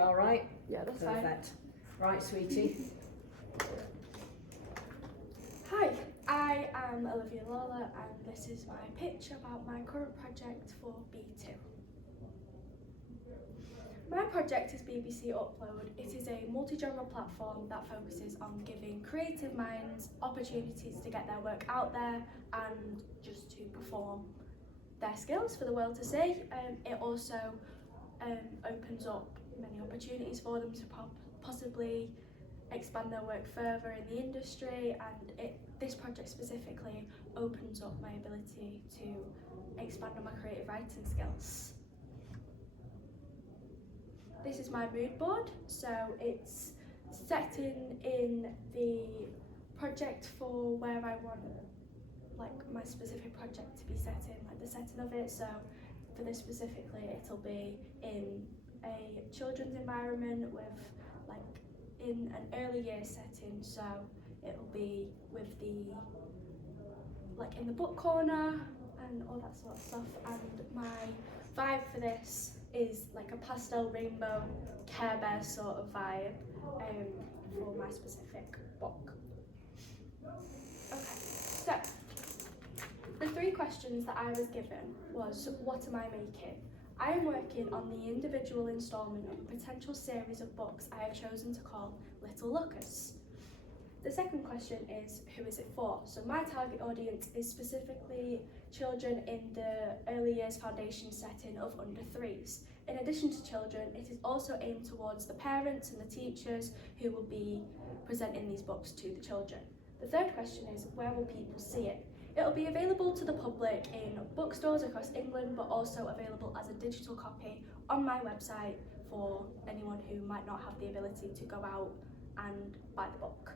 All right? Yeah, that's Perfect. Right, sweetie. Hi, I am Olivia and this is my pitch about my current project for B2. My project is BBC Upload. It is a multi-genre platform that focuses on giving creative minds opportunities to get their work out there and just to perform their skills for the world to see. It also opens up many opportunities for them to possibly expand their work further in the industry, and this project specifically opens up my ability to expand on my creative writing skills. This is my mood board, so it's setting in the project for where I want my specific project to be set in, the setting of it. So for this specifically, it'll be in a children's environment with in an early years setting, so it'll be with the in the book corner and all that sort of stuff. And my vibe for this is a pastel rainbow Care Bear sort of vibe for my specific book. Okay, so the 3 questions that I was given was, what am I making? I am working on the individual instalment of a potential series of books I have chosen to call Little Lookers. The second question is, who is it for? So my target audience is specifically children in the early years foundation setting of under 3s. In addition to children, it is also aimed towards the parents and the teachers who will be presenting these books to the children. The third question is, where will people see it? It will be available to the public in bookstores across England, but also available as a digital copy on my website for anyone who might not have the ability to go out and buy the book.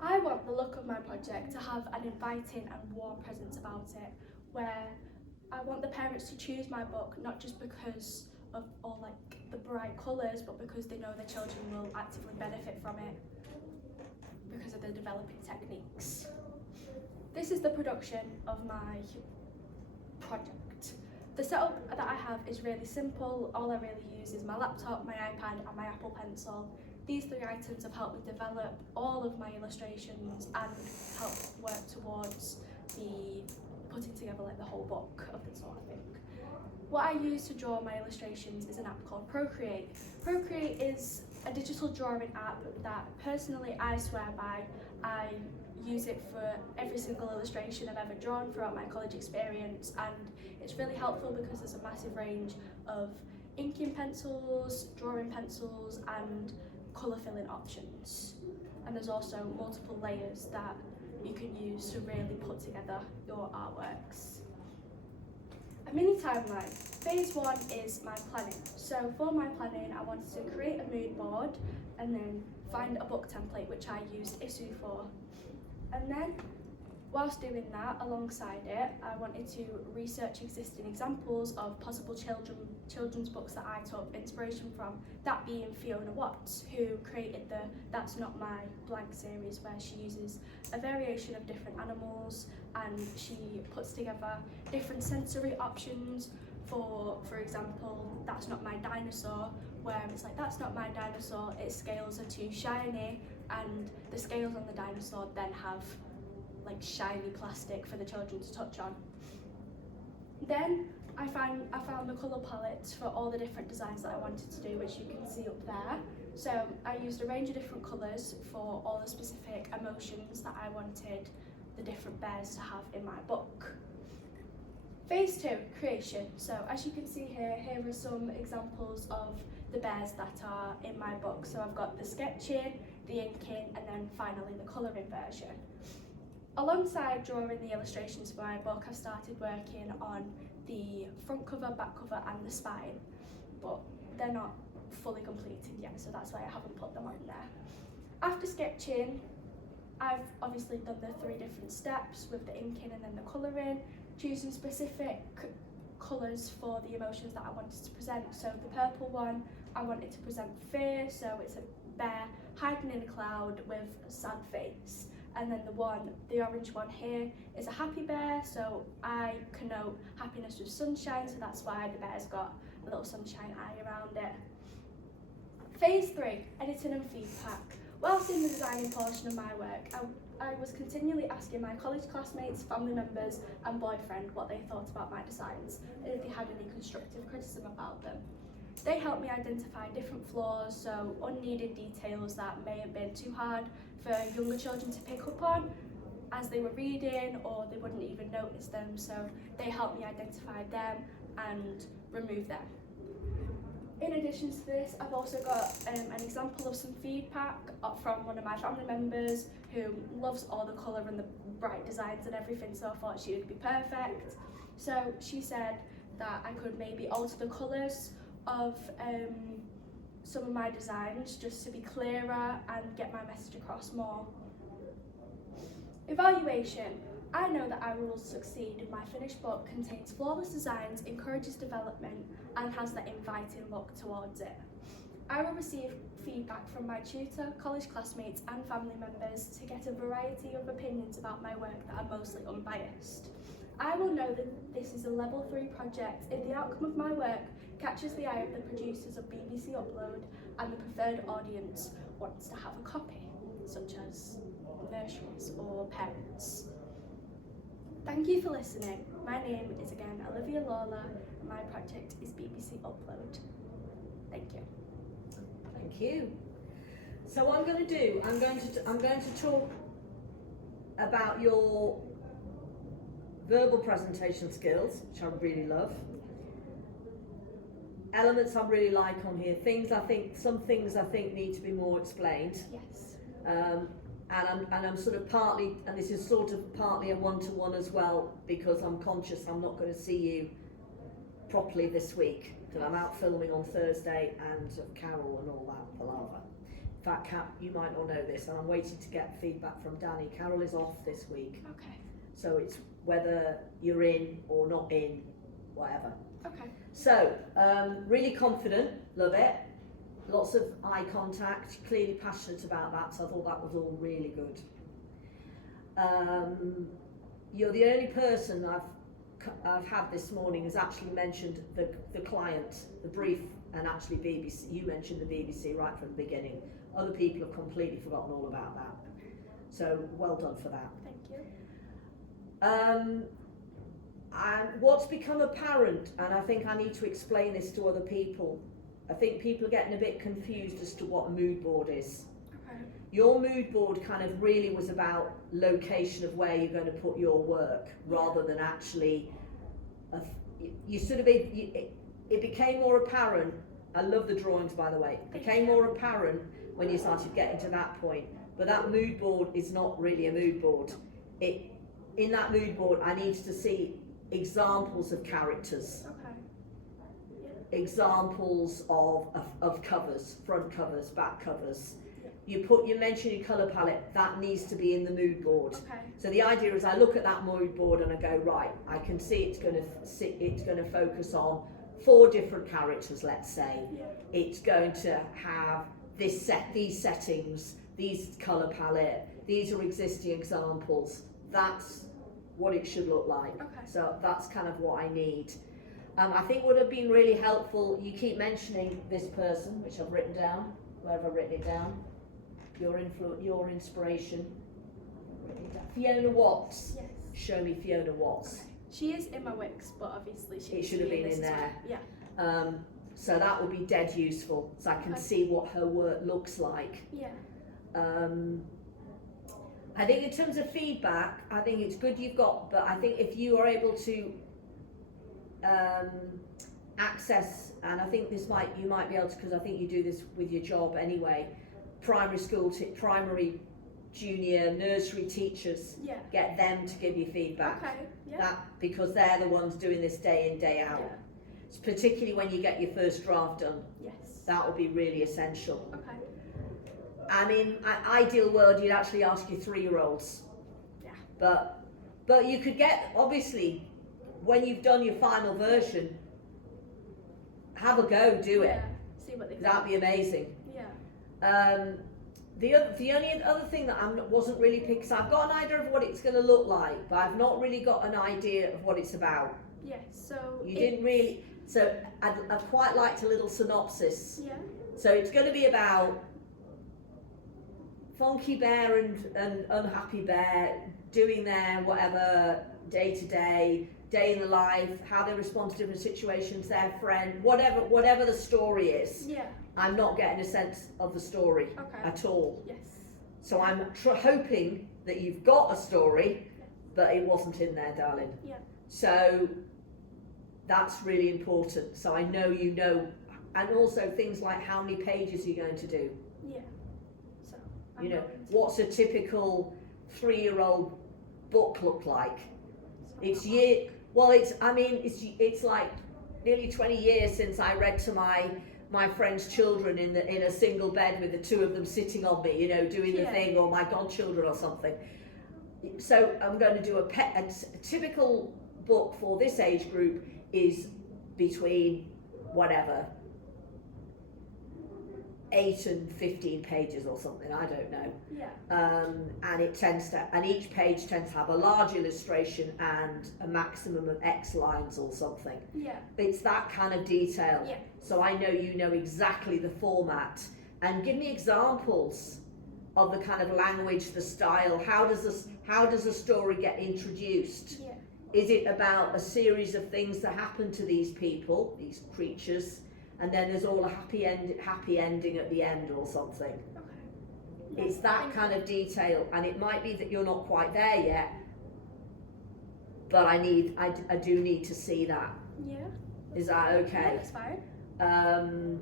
I want the look of my project to have an inviting and warm presence about it, where I want the parents to choose my book not just because of all the bright colours, but because they know their children will actively benefit from it because of the developing techniques. This is the production of my project. The setup that I have is really simple. All I really use is my laptop, my iPad and my Apple Pencil. These 3 items have helped me develop all of my illustrations and help work towards the putting together the whole book of this sort of thing. What I use to draw my illustrations is an app called Procreate. Procreate is a digital drawing app that personally I swear by. I use it for every single illustration I've ever drawn throughout my college experience, and it's really helpful because there's a massive range of inking pencils, drawing pencils and colour filling options, and there's also multiple layers that you can use to really put together your artworks. A mini timeline. Phase 1 is my planning. So for my planning, I wanted to create a mood board and then find a book template, which I used Issue for. And then whilst doing that, alongside it, I wanted to research existing examples of possible children's books that I took inspiration from, that being Fiona Watts, who created the That's Not My Blank series, where she uses a variation of different animals and she puts together different sensory options for example, That's Not My Dinosaur, where it's that's not my dinosaur, its scales are too shiny, and the scales on the dinosaur then have shiny plastic for the children to touch on. Then I found the colour palettes for all the different designs that I wanted to do, which you can see up there. So I used a range of different colours for all the specific emotions that I wanted the different bears to have in my book. Phase 2, creation. So as you can see here are some examples of the bears that are in my book. So I've got the sketching, the inking, and then finally the colouring version. Alongside drawing the illustrations for my book, I've started working on the front cover, back cover and the spine, but they're not fully completed yet, so that's why I haven't put them on there. After sketching, I've obviously done the 3 different steps with the inking and then the colouring, choosing specific colours for the emotions that I wanted to present. So the purple one, I wanted to present fear, so it's a bear hiding in a cloud with a sad face. And then the orange one here is a happy bear, so I connote happiness with sunshine, so that's why the bear's got a little sunshine eye around it. Phase 3, editing and feedback. Whilst in the designing portion of my work, I was continually asking my college classmates, family members and boyfriend what they thought about my designs and if they had any constructive criticism about them. They helped me identify different flaws, so unneeded details that may have been too hard for younger children to pick up on as they were reading, or they wouldn't even notice them, so they helped me identify them and remove them. In addition to this, I've also got an example of some feedback from one of my family members who loves all the colour and the bright designs and everything, so I thought she would be perfect. So she said that I could maybe alter the colours of some of my designs just to be clearer and get my message across more. Evaluation. I know that I will succeed if my finished book contains flawless designs, encourages development and has that inviting look towards it. I will receive feedback from my tutor, college classmates and family members to get a variety of opinions about my work that are mostly unbiased. I will know that this is a level 3 project if the outcome of my work catches the eye of the producers of BBC Upload and the preferred audience wants to have a copy, such as nurseries or parents. Thank you for listening. My name is again Olivia Lawler and my project is BBC Upload. Thank you. Thank you. So what I'm going to do, I'm going to talk about your verbal presentation skills, which I really love. Elements I really like on here. Some things I think need to be more explained. Yes. And I'm sort of partly, and this is sort of partly a one-to-one as well, because I'm conscious I'm not going to see you properly this week, because I'm out filming on Thursday and Carol and all that palaver. In fact, you might not know this, and I'm waiting to get feedback from Danny. Carol is off this week. Okay. So it's whether you're in or not in, whatever. Okay. So, really confident, love it. Lots of eye contact, clearly passionate about that, so I thought that was all really good. You're the only person I've had this morning who's actually mentioned the client, the brief, and actually BBC. You mentioned the BBC right from the beginning. Other people have completely forgotten all about that. So well done for that. Thank you. And what's become apparent, and I think I need to explain this to other people, I think people are getting a bit confused as to what a mood board is. Okay. Your mood board kind of really was about location of where you're going to put your work, rather than actually, it became more apparent. I love the drawings, by the way. It became more apparent when you started getting to that point. But that mood board is not really a mood board. In that mood board, I needed to see examples of characters. Okay. Examples of covers, front covers, back covers. Yeah. You mention your colour palette, that needs to be in the mood board. Okay. So the idea is I look at that mood board and I go, right, I can see it's going to focus on 4 different characters, let's say. Yeah. It's going to have these settings, these colour palette, these are existing examples. That's what it should look like. Okay. So that's kind of what I need. I think would have been really helpful, you keep mentioning this person, which I've written down, where have I written it down? Your inspiration. Fiona Watts. Yes. Show me Fiona Watts. Okay. She is in my Wix, but obviously she It should have been in there. Yeah. So that would be dead useful, so I can see what her work looks like. Yeah. I think in terms of feedback, I think it's good you've got, but I think if you are able to access, and I think you might be able to, because I think you do this with your job anyway, primary school, primary, junior, nursery teachers, Yeah. get them to give you feedback. Okay. Yeah. That, because they're the ones doing this day in, day out. Yeah. Particularly when you get your first draft done, Yes. that will be really essential. Okay. I mean, ideal world, you'd actually ask your 3-year-olds. Yeah. But you could get, obviously, when you've done your final version, have a go, do it. Yeah. See what they think. That'd be amazing. Yeah. The only other thing that I wasn't really picking, so I've got an idea of what it's going to look like, but I've not really got an idea of what it's about. Yes. So You didn't really, so I'd quite liked a little synopsis. Yeah. So it's going to be about Funky Bear and Unhappy Bear doing their whatever day to day in the life, how they respond to different situations, their friend, whatever the story is. Yeah. I'm not getting a sense of the story at all. Yes. So I'm hoping that you've got a story, but it wasn't in there, darling. Yeah. So that's really important. So I know you know, and also things like how many pages are you going to do? Yeah. So You know, what's a typical 3-year-old book look like? It's like nearly 20 years since I read to my friend's children in a single bed with the two of them sitting on me, you know, doing the thing, or my godchildren or something. So I'm going to do a typical book for this age group is between whatever 8 and 15 pages or something, I don't know. Yeah. And each page tends to have a large illustration and a maximum of X lines or something. Yeah. It's that kind of detail. Yeah. So I know you know exactly the format. And give me examples of the kind of language, the style. How does a story get introduced? Yeah. Is it about a series of things that happen to these people, these creatures, and then there's all a happy ending at the end or something? Okay. It's that kind of detail, and it might be that you're not quite there yet, but I do need to see that. Yeah. Is that okay? Yeah, that's fine.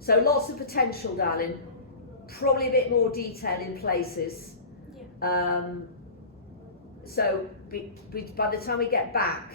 So lots of potential, darling. Probably a bit more detail in places. Yeah. So by the time we get back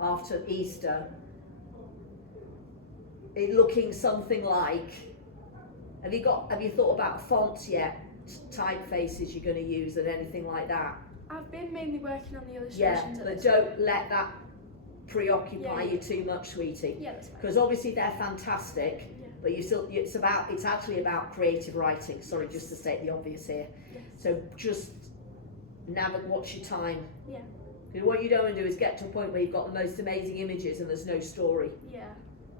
after Easter, it looking something like. Have you thought about fonts yet? Typefaces you're going to use and anything like that? I've been mainly working on the Yeah, illustrations. but don't let that preoccupy Yeah. you too much, sweetie. Yeah, that's fine. Because obviously they're fantastic, Yeah. but it's actually about creative writing. Sorry, just to state the obvious here. Yes. So just watch your time. Yeah. Because what you don't want to do is get to a point where you've got the most amazing images and there's no story. Yeah.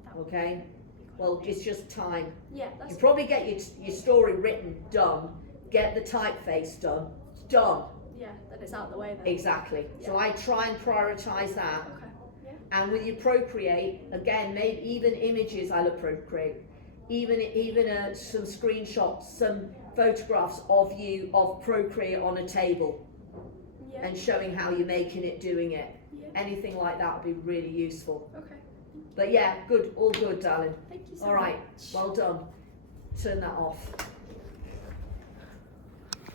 That would Okay? be quite Well, good. it's just time. Yeah, that's You probably get your story written, done, get the typeface done. yeah, then it's out of the way then. Exactly. So I try and prioritise that. Okay. Yeah. And with your Procreate, again, maybe even images I look Procreate, even some screenshots, some photographs of Procreate on a table Yeah. and showing how you're making it, doing it. Yeah. Anything like that would be really useful. Okay. But yeah, good, all good, darling. Thank you so All right, much. well done. Turn that off.